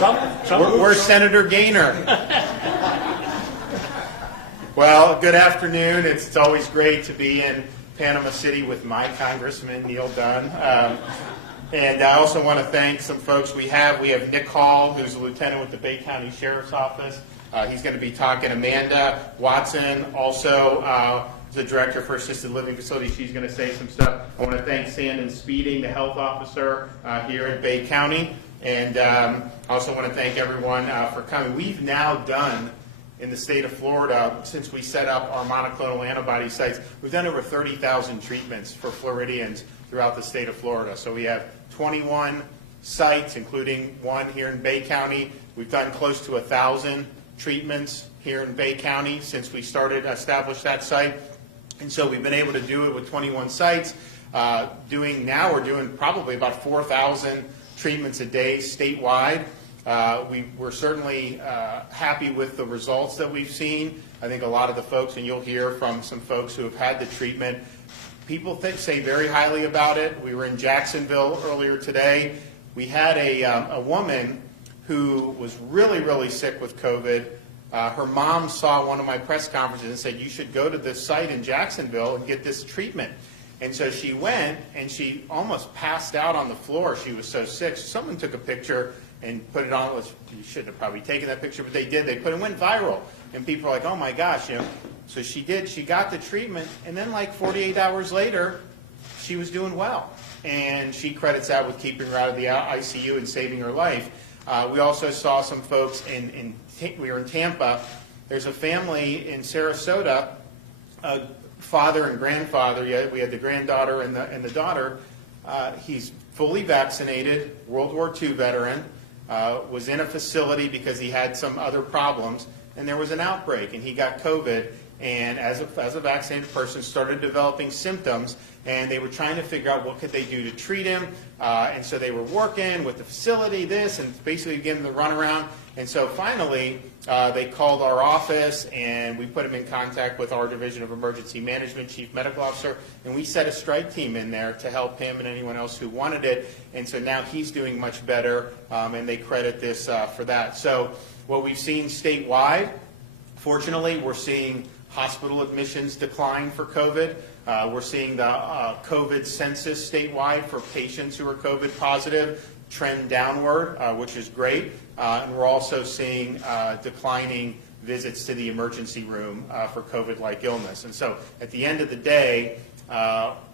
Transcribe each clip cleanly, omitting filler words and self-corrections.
Where's Senator Gaynor? Well, good afternoon. It's always great to be in Panama City with my Congressman, Neil Dunn. And I also want to thank some folks we have. We have Nick Hall, who's a lieutenant with the Bay County Sheriff's Office. He's going to be talking. Amanda Watson, also the Director for Assisted Living Facilities. She's going to say some stuff. I want to thank Sandon Speeding, the health officer here in Bay County. And I also want to thank everyone for coming. We've now done, in the state of Florida, since we set up our monoclonal antibody sites, we've done over 30,000 treatments for Floridians throughout the state of Florida. So we have 21 sites, including one here in Bay County. We've done close to 1,000 treatments here in Bay County since we established that site. And so we've been able to do it with 21 sites. We're doing probably about 4,000 treatments a day statewide. We're certainly happy with the results that we've seen. I think a lot of the folks, and you'll hear from some folks who have had the treatment, people say very highly about it. We were in Jacksonville earlier today. We had a woman who was really, really sick with COVID. Her mom saw one of my press conferences and said, you should go to this site in Jacksonville and get this treatment. And so she went, and she almost passed out on the floor. She was so sick. Someone took a picture and put it on. You shouldn't have probably taken that picture, but they did. They put it, went viral. And people were like, oh my gosh. So she did. She got the treatment. And then like 48 hours later, she was doing well. And she credits that with keeping her out of the ICU and saving her life. We also saw some folks we were in Tampa. There's a family in Sarasota, father and grandfather. We had the granddaughter and the daughter. He's fully vaccinated, World War II veteran, was in a facility because he had some other problems, and there was an outbreak, and he got COVID. And as a vaccinated person, started developing symptoms, and they were trying to figure out what could they do to treat him. And so they were working with the facility, and basically getting the runaround. And so finally, they called our office, and we put him in contact with our Division of Emergency Management, Chief Medical Officer, and we set a strike team in there to help him and anyone else who wanted it. And so now he's doing much better, and they credit this for that. So what we've seen statewide, fortunately, we're seeing hospital admissions decline for COVID. We're seeing the COVID census statewide for patients who are COVID positive trend downward, which is great. And we're also seeing declining visits to the emergency room for COVID-like illness. And so at the end of the day,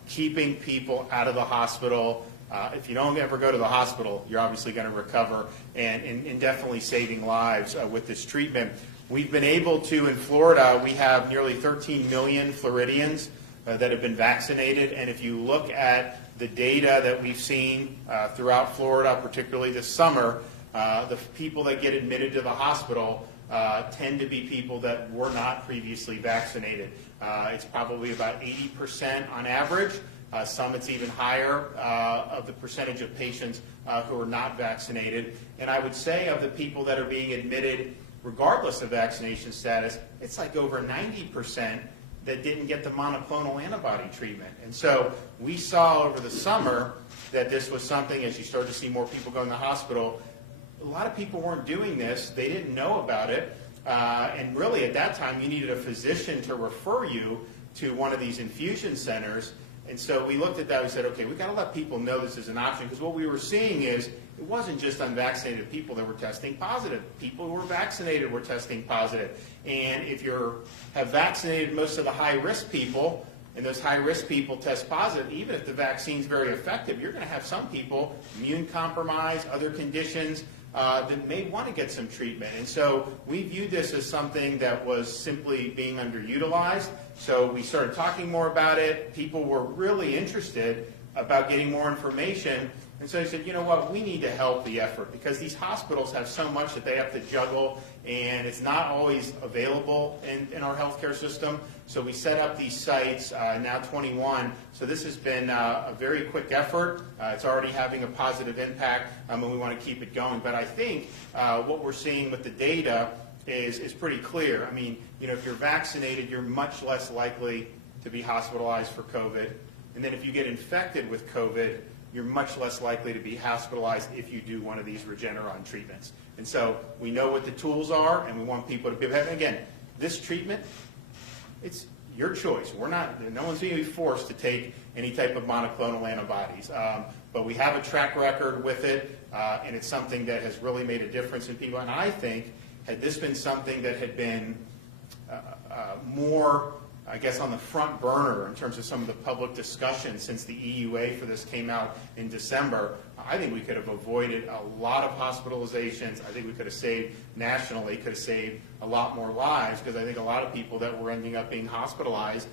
keeping people out of the hospital, if you don't ever go to the hospital, you're obviously going to recover, and definitely saving lives with this treatment. We've been able to, in Florida, we have nearly 13 million Floridians that have been vaccinated. And if you look at the data that we've seen throughout Florida, particularly this summer, the people that get admitted to the hospital tend to be people that were not previously vaccinated. It's probably about 80% on average. Some it's even higher of the percentage of patients who are not vaccinated. And I would say of the people that are being admitted regardless of vaccination status, it's like over 90% that didn't get the monoclonal antibody treatment. And so we saw over the summer that this was something, as you start to see more people go in the hospital, a lot of people weren't doing this. They didn't know about it. And really at that time, you needed a physician to refer you to one of these infusion centers. And so we looked at that, we said, okay, we've got to let people know this is an option, because what we were seeing is it wasn't just unvaccinated people that were testing positive. People who were vaccinated were testing positive. And if you have vaccinated most of the high-risk people, and those high-risk people test positive, even if the vaccine's very effective, you're going to have some people, immune compromised, other conditions, that may want to get some treatment. And so we viewed this as something that was simply being underutilized. So we started talking more about it. People were really interested about getting more information. And so I said, you know what, we need to help the effort, because these hospitals have so much that they have to juggle, and it's not always available in our healthcare system. So we set up these sites, now 21. So this has been a very quick effort. It's already having a positive impact, and we want to keep it going. But I think what we're seeing with the data is pretty clear. I mean, you know, if you're vaccinated, you're much less likely to be hospitalized for COVID. And then if you get infected with COVID, you're much less likely to be hospitalized if you do one of these Regeneron treatments. And so we know what the tools are, and we want people to be, again, this treatment, it's your choice. No one's going to be forced to take any type of monoclonal antibodies. But we have a track record with it, and it's something that has really made a difference in people. And I think, had this been something that had been more, I guess, on the front burner in terms of some of the public discussion since the EUA for this came out in December, I think we could have avoided a lot of hospitalizations. I think we could have saved nationally, could have saved a lot more lives, because I think a lot of people that were ending up being hospitalized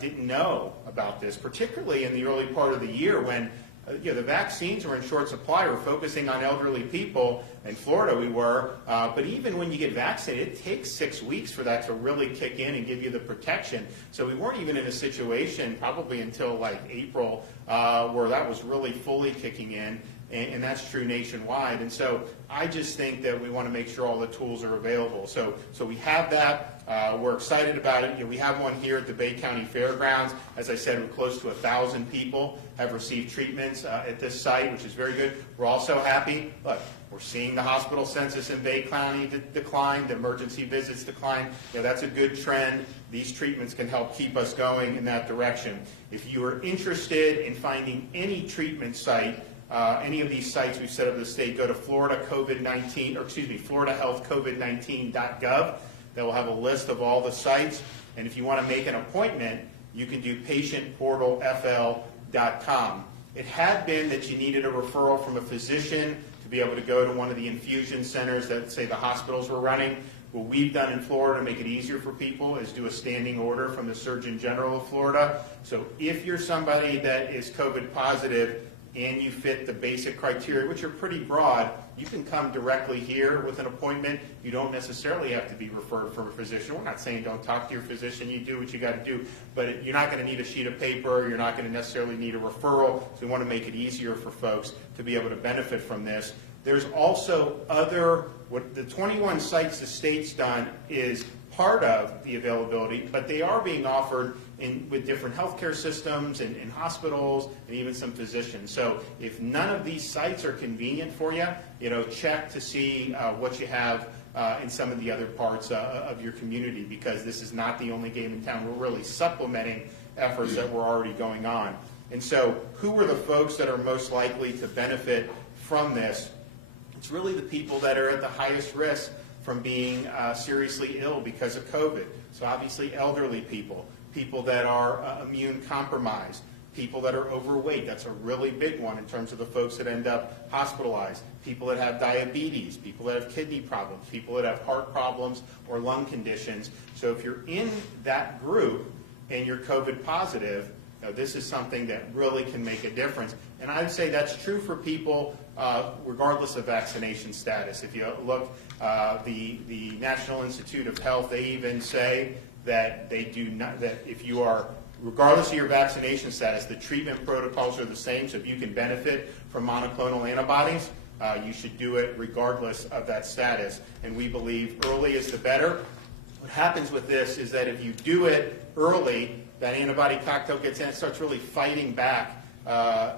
didn't know about this, particularly in the early part of the year when the vaccines were in short supply. We're focusing on elderly people. In Florida we were, but even when you get vaccinated, it takes 6 weeks for that to really kick in and give you the protection. So we weren't even in a situation probably until like April where that was really fully kicking in, and that's true nationwide. And so I just think that we want to make sure all the tools are available. So we have that. We're excited about it. We have one here at the Bay County Fairgrounds. As I said, we're close to 1,000 people have received treatments at this site, which is very good. We're also happy. Look, we're seeing the hospital census in Bay County decline, the emergency visits decline. That's a good trend. These treatments can help keep us going in that direction. If you are interested in finding any treatment site, any of these sites we've set up in the state, go to FloridaHealthCovid19.gov. That will have a list of all the sites. And if you want to make an appointment, you can do patientportalfl.com. It had been that you needed a referral from a physician to be able to go to one of the infusion centers that, say, the hospitals were running. What we've done in Florida to make it easier for people is do a standing order from the Surgeon General of Florida. So if you're somebody that is COVID positive and you fit the basic criteria, which are pretty broad, you can come directly here with an appointment. You don't necessarily have to be referred from a physician. We're not saying don't talk to your physician. You do what you got to do, but you're not going to need a sheet of paper. You're not going to necessarily need a referral. So we want to make it easier for folks to be able to benefit from this. There's also what the 21 sites the state's done is part of the availability, but they are being offered with different healthcare systems and hospitals and even some physicians. So if none of these sites are convenient for you, check to see what you have in some of the other parts of your community, because this is not the only game in town. We're really supplementing efforts that were already going on. And so who are the folks that are most likely to benefit from this? It's really the people that are at the highest risk from being seriously ill because of COVID. So obviously elderly people, people that are immune compromised, people that are overweight. That's a really big one in terms of the folks that end up hospitalized, people that have diabetes, people that have kidney problems, people that have heart problems or lung conditions. So if you're in that group and you're COVID positive, this is something that really can make a difference. And I'd say that's true for people regardless of vaccination status. If you look, the National Institute of Health, they even say that they do not, that if you are, regardless of your vaccination status, the treatment protocols are the same. So if you can benefit from monoclonal antibodies, you should do it regardless of that status. And we believe early is the better. What happens with this is that if you do it early, that antibody cocktail gets in and starts really fighting back,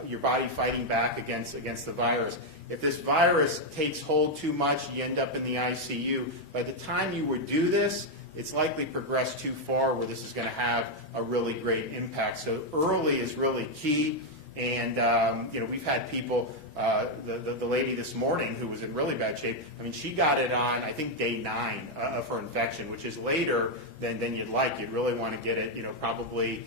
your body fighting back against the virus. If this virus takes hold too much, you end up in the ICU. By the time you would do this, it's likely progressed too far where this is going to have a really great impact. So early is really key. And we've had people, the lady this morning who was in really bad shape, I mean, she got it on, I think, day 9 of her infection, which is later than you'd like. You'd really want to get it, probably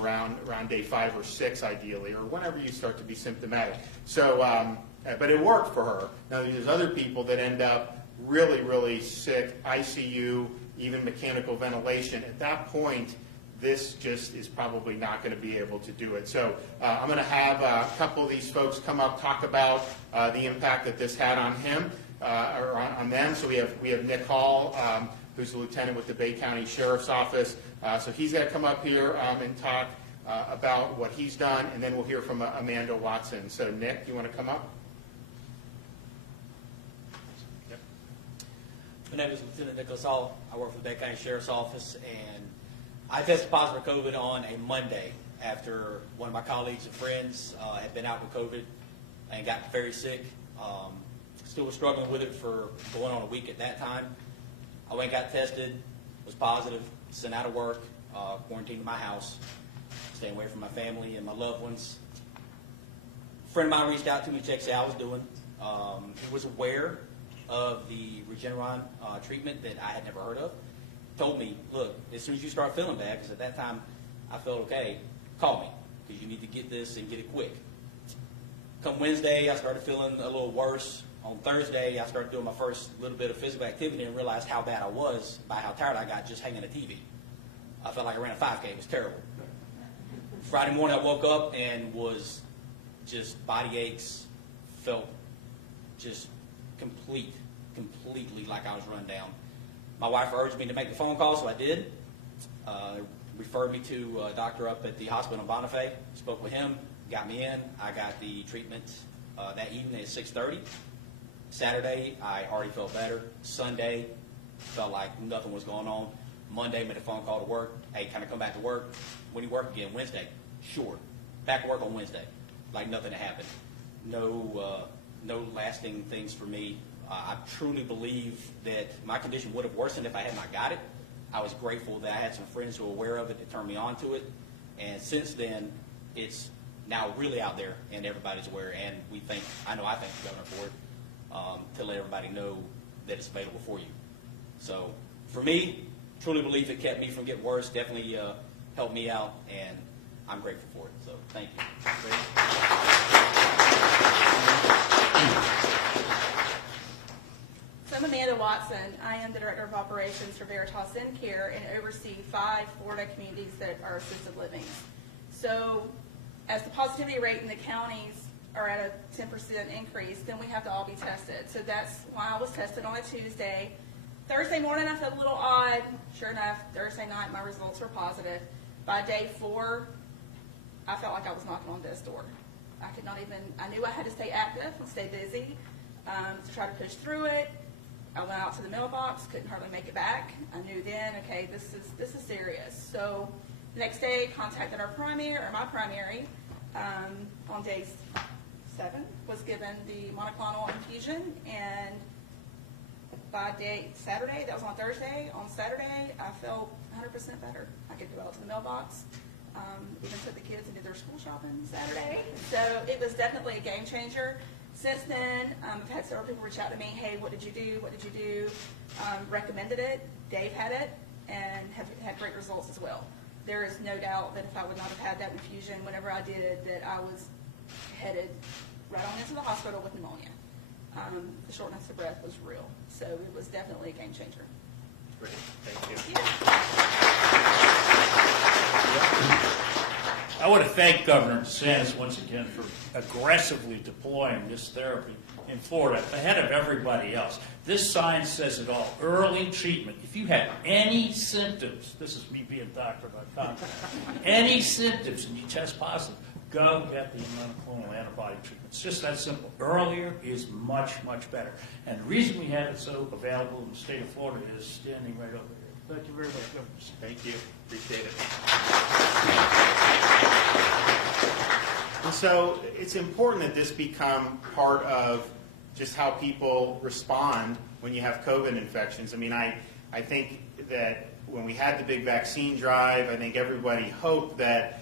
around day 5 or 6 ideally, or whenever you start to be symptomatic. So, but it worked for her. Now, there's other people that end up really, really sick, ICU, even mechanical ventilation. At that point, this just is probably not going to be able to do it. So I'm going to have a couple of these folks come up, talk about the impact that this had on him, or on them. So we have Nick Hall, who's a lieutenant with the Bay County Sheriff's Office. So he's going to come up here and talk about what he's done, and then we'll hear from Amanda Watson. So Nick, you want to come up? Yep. My name is Lieutenant Nicholas Hall. I work for the Bay County Sheriff's Office, and I tested positive for COVID on a Monday. after one of my colleagues and friends had been out with COVID and got very sick. Still was struggling with it for going on a week at that time. I went and got tested, was positive, sent out of work, quarantined in my house, staying away from my family and my loved ones. A friend of mine reached out to me to check see how I was doing. He was aware of the Regeneron treatment that I had never heard of. Told me, look, as soon as you start feeling bad, because at that time I felt okay, call me, because you need to get this and get it quick. Come Wednesday, I started feeling a little worse. On Thursday, I started doing my first little bit of physical activity and realized how bad I was by how tired I got just hanging a TV. I felt like I ran a 5K. It was terrible. Friday morning, I woke up and was just body aches, felt just completely like I was run down. My wife urged me to make the phone call, so I did. Referred me to a doctor up at the hospital in Bonifay. Spoke with him, got me in. I got the treatment that evening at 6:30. Saturday, I already felt better. Sunday, felt like nothing was going on. Monday, made a phone call to work. Hey, can I come back to work? When do you work again? Wednesday. Sure. Back to work on Wednesday. Like nothing had happened. No lasting things for me. I truly believe that my condition would have worsened if I had not got it. I was grateful that I had some friends who were aware of it that turned me on to it. And since then, it's now really out there and everybody's aware. And I know I thank the governor for it, to let everybody know that it's available for you. So for me, truly believe it kept me from getting worse, definitely helped me out, and I'm grateful for it. So thank you. So I'm Amanda Watson. I am the Director of Operations for Veritas Care and oversee 5 Florida communities that are assisted living. So as the positivity rate in the counties are at a 10% increase, then we have to all be tested. So that's why I was tested on a Tuesday. Thursday morning, I felt a little odd. Sure enough, Thursday night, my results were positive. By day 4, I felt like I was knocking on death's door. I knew I had to stay active and stay busy to try to push through it. I went out to the mailbox, couldn't hardly make it back. I knew then, okay, this is serious. So the next day, contacted my primary on day 7, was given the monoclonal infusion, and by Saturday, that was on Thursday, on Saturday, I felt 100% better. I could go out to the mailbox, even took the kids and did their school shopping Saturday. So it was definitely a game changer. Since then, I've had several people reach out to me, hey, what did you do? What did you do? Recommended it. Dave had it and have had great results as well. There is no doubt that if I would not have had that infusion whenever I did it, that I was headed right on into the hospital with pneumonia. The shortness of breath was real. So it was definitely a game changer. Great. Thank you. I want to thank Governor DeSantis once again for aggressively deploying this therapy in Florida ahead of everybody else. This sign says it all. Early treatment. If you had any symptoms, this is me being doctor by contract, any symptoms and you test positive, go get the monoclonal antibody treatment. It's just that simple. Earlier is much, much better. And the reason we have it so available in the state of Florida is standing right over here. Thank you very much, Governor. Thank you. Appreciate it. And so it's important that this become part of just how people respond when you have COVID infections. I mean, I think that when we had the big vaccine drive, I think everybody hoped that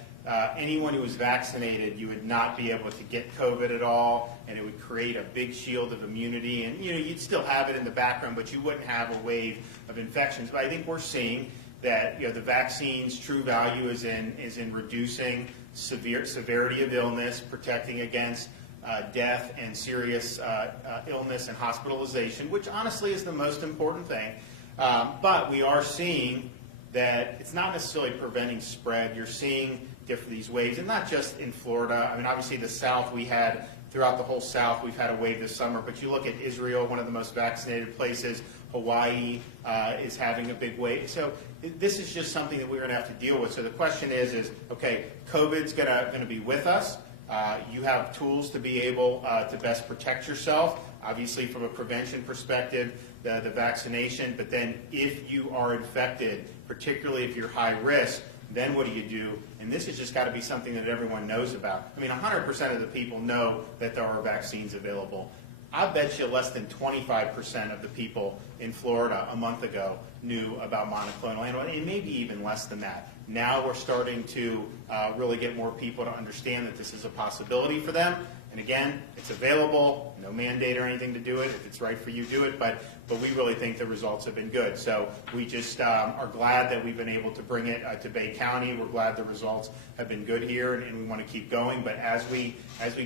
anyone who was vaccinated, you would not be able to get COVID at all, and it would create a big shield of immunity. And you'd still have it in the background, but you wouldn't have a wave of infections. But I think we're seeing that the vaccine's true value is in reducing severity of illness, protecting against death and serious illness and hospitalization, which honestly is the most important thing. But we are seeing that it's not necessarily preventing spread. You're seeing these waves, and not just in Florida. I mean, obviously the South, throughout the whole South, we've had a wave this summer, but you look at Israel, one of the most vaccinated places, Hawaii is having a big wave. So this is just something that we're going to have to deal with. So the question is okay, COVID's going to be with us. You have tools to be able to best protect yourself, obviously from a prevention perspective, the vaccination, but then if you are infected, particularly if you're high risk, then what do you do? And this has just got to be something that everyone knows about. I mean, 100% of the people know that there are vaccines available. I bet you less than 25% of the people in Florida a month ago knew about monoclonal antibody, and maybe even less than that. Now we're starting to really get more people to understand that this is a possibility for them. And again, it's available, no mandate or anything to do it. If it's right for you, do it. But we really think the results have been good. So we just are glad that we've been able to bring it to Bay County. We're glad the results have been good here, and we want to keep going. But as we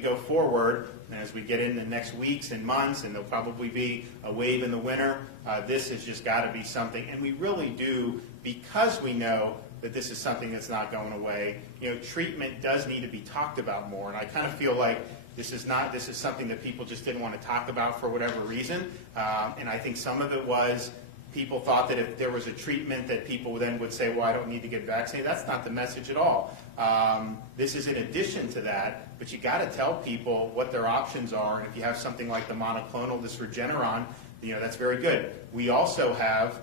go forward, and as we get in the next weeks and months, and there'll probably be a wave in the winter, this has just got to be something. And we really do, because we know that this is something that's not going away. You know, treatment does need to be talked about more, and I kind of feel like this is something that people just didn't want to talk about for whatever reason. And I think some of it was people thought that if there was a treatment that people then would say, well, I don't need to get vaccinated. That's not the message at all. This is in addition to that, but you got to tell people what their options are. And if you have something like the monoclonal, this Regeneron, you know, that's very good. We also have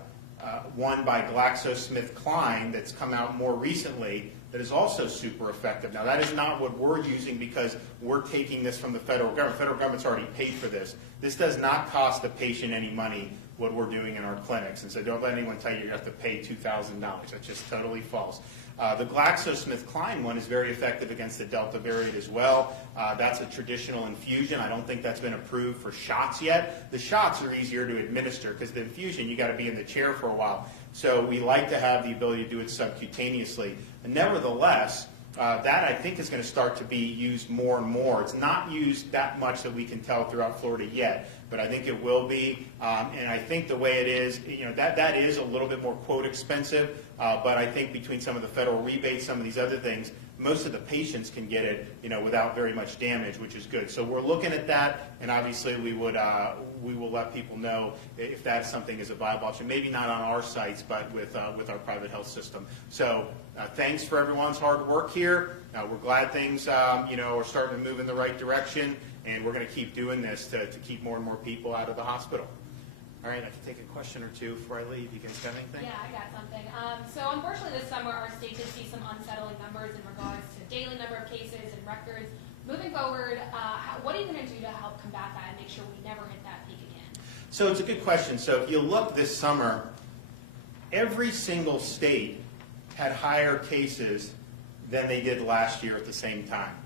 one by GlaxoSmithKline that's come out more recently that is also super effective. Now, that is not what we're using because we're taking this from the federal government. The federal government's already paid for this. This does not cost the patient any money, what we're doing in our clinics. And so don't let anyone tell you have to pay $2,000. That's just totally false. The GlaxoSmithKline one is very effective against the Delta variant as well. That's a traditional infusion. I don't think that's been approved for shots yet. The shots are easier to administer because the infusion, you got to be in the chair for a while. So we like to have the ability to do it subcutaneously. Nevertheless, that I think is going to start to be used more and more. It's not used that much that we can tell throughout Florida yet, but I think it will be. And I think the way it is, you know, that is a little bit more quote expensive, but I think between some of the federal rebates, some of these other things, most of the patients can get it, you know, without very much damage, which is good. So we're looking at that, and obviously we will let people know if that something is a viable option. Maybe not on our sites, but with our private health system. So thanks for everyone's hard work here. We're glad things, you know, are starting to move in the right direction, and we're going to keep doing this to keep more and more people out of the hospital. All right, I can take a question or two before I leave. You guys got anything? Yeah, I got something. So unfortunately this summer our state did see some unsettling numbers in regards to daily number of cases and records. Moving forward, what are you going to do to help combat that and make sure we never hit that peak again? So it's a good question. So if you look this summer, every single state had higher cases than they did last year at the same time.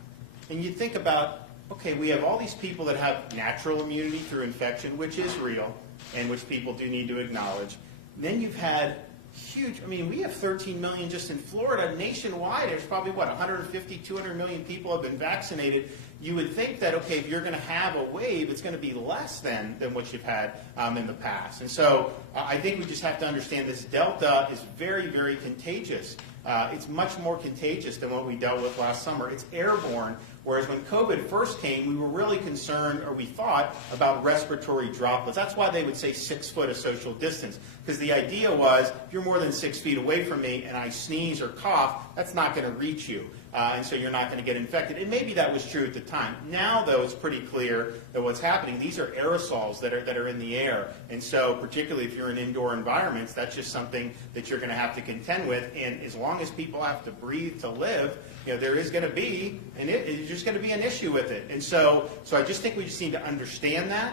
And you think about, okay, we have all these people that have natural immunity through infection, which is real, and which people do need to acknowledge. Then you've had huge, I mean, we have 13 million just in Florida. Nationwide, there's probably, 150, 200 million people have been vaccinated. You would think that, okay, if you're going to have a wave, it's going to be less than what you've had in the past. And so I think we just have to understand this Delta is very, very contagious. It's much more contagious than what we dealt with last summer. It's airborne, whereas when COVID first came, we were really concerned, or we thought, about respiratory droplets. That's why they would say 6 foot of social distance, because the idea was, if you're more than 6 feet away from me and I sneeze or cough, that's not going to reach you. And so you're not going to get infected. And maybe that was true at the time. Now, though, it's pretty clear that what's happening, these are aerosols that are in the air. And so particularly if you're in indoor environments, that's just something that you're going to have to contend with. And as long as people have to breathe to live, you know, there is going to be, and it's just going to be an issue with it. And so I just think we just need to understand that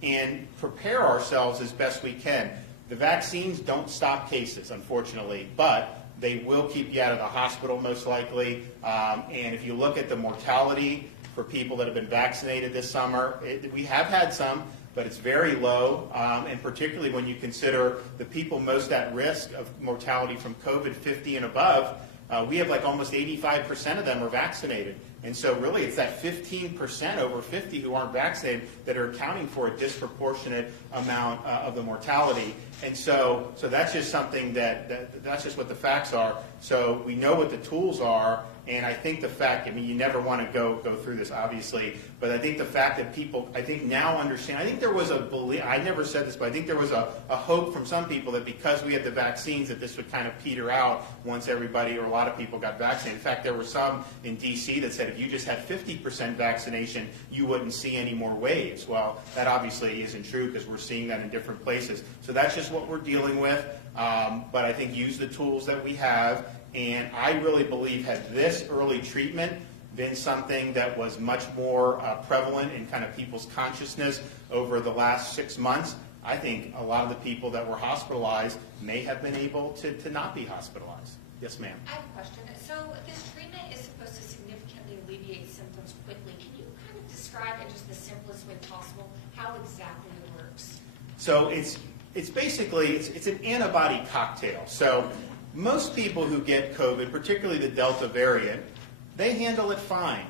and prepare ourselves as best we can. The vaccines don't stop cases, unfortunately, but they will keep you out of the hospital most likely. And if you look at the mortality for people that have been vaccinated this summer, we have had some, but it's very low. And particularly when you consider the people most at risk of mortality from COVID, 50 and above, we have like almost 85% of them are vaccinated. And so really it's that 15% over 50 who aren't vaccinated that are accounting for a disproportionate amount of the mortality. And so that's just something that's just what the facts are. So we know what the tools are. And I think the fact, I mean, you never want to go through this, obviously, but I think the fact that people, I think now understand, I think there was a belief, I never said this, but I think there was a hope from some people that because we had the vaccines that this would kind of peter out once everybody or a lot of people got vaccinated. In fact, there were some in D.C. that said if you just had 50% vaccination, you wouldn't see any more waves. Well, that obviously isn't true because we're seeing that in different places. So that's just what we're dealing with, but I think use the tools that we have. And I really believe had this early treatment been something that was much more prevalent in kind of people's consciousness over the last 6 months, I think a lot of the people that were hospitalized may have been able to not be hospitalized. Yes, ma'am. I have a question. So this treatment is supposed to significantly alleviate symptoms quickly. Can you kind of describe in just the simplest way possible how exactly it works? So it's basically, it's an antibody cocktail. So most people who get COVID, particularly the Delta variant, they handle it fine.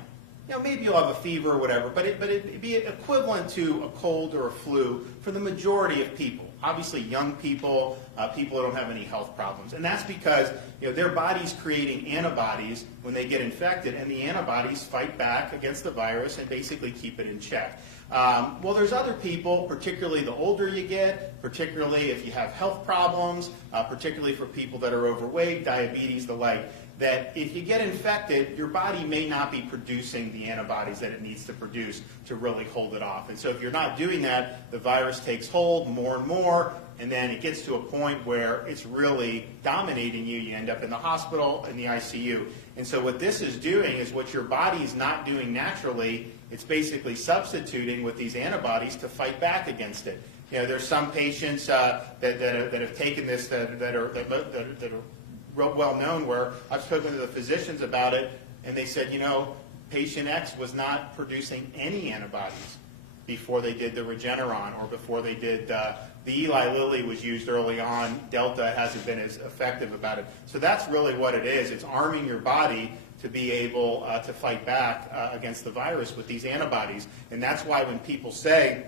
Maybe you'll have a fever or whatever, but it'd be equivalent to a cold or a flu for the majority of people. Obviously, young people, people who don't have any health problems, and that's because their body's creating antibodies when they get infected, and the antibodies fight back against the virus and basically keep it in check. Well, there's other people, particularly the older you get, particularly if you have health problems, particularly for people that are overweight, diabetes, the like, that if you get infected, your body may not be producing the antibodies that it needs to produce to really hold it off. And so if you're not doing that, the virus takes hold more and more, and then it gets to a point where it's really dominating you. You end up in the hospital, in the ICU. And so what this is doing is what your body is not doing naturally, it's basically substituting with these antibodies to fight back against it. There's some patients that have taken this that are real well known, where I've spoken to the physicians about it, and they said, patient X was not producing any antibodies before they did the Regeneron or before they did the Eli Lilly was used early on. Delta hasn't been as effective about it. So that's really what it is. It's arming your body to be able to fight back against the virus with these antibodies. And that's why when people say,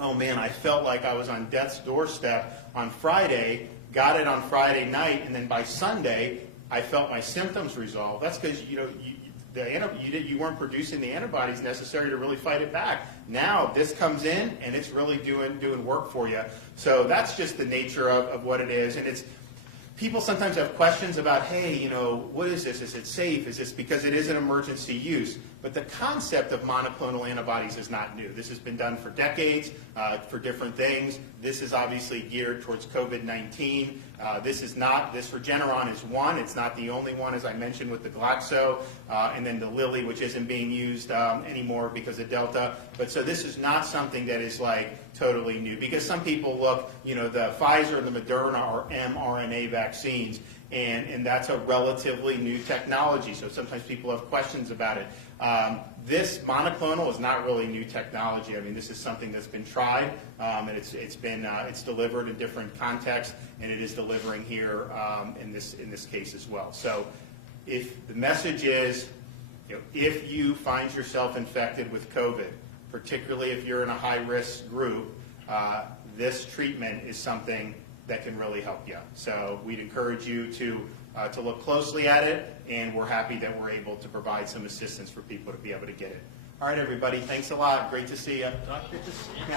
oh man, I felt like I was on death's doorstep on Friday, got it on Friday night, and then by Sunday, I felt my symptoms resolve. That's because you weren't producing the antibodies necessary to really fight it back. Now this comes in, and it's really doing work for you. So that's just the nature of what it is. And it's people sometimes have questions about, hey, what is this? Is it safe? Is this because it is an emergency use? But the concept of monoclonal antibodies is not new. This has been done for decades for different things. This is obviously geared towards COVID-19. This Regeneron is one. It's not the only one, as I mentioned, with the Glaxo, and then the Lilly, which isn't being used anymore because of Delta. But so this is not something that is like totally new, because some people look, the Pfizer and the Moderna are mRNA vaccines, and that's a relatively new technology. So sometimes people have questions about it. This monoclonal is not really new technology. I mean, this is something that's been tried, and it's delivered in different contexts, and it is delivering here in this case as well. So, if the message is, if you find yourself infected with COVID, particularly if you're in a high-risk group, this treatment is something that can really help you. So we'd encourage you to look closely at it, and we're happy that we're able to provide some assistance for people to be able to get it. All right, everybody, thanks a lot. Great to see you. Good to see you.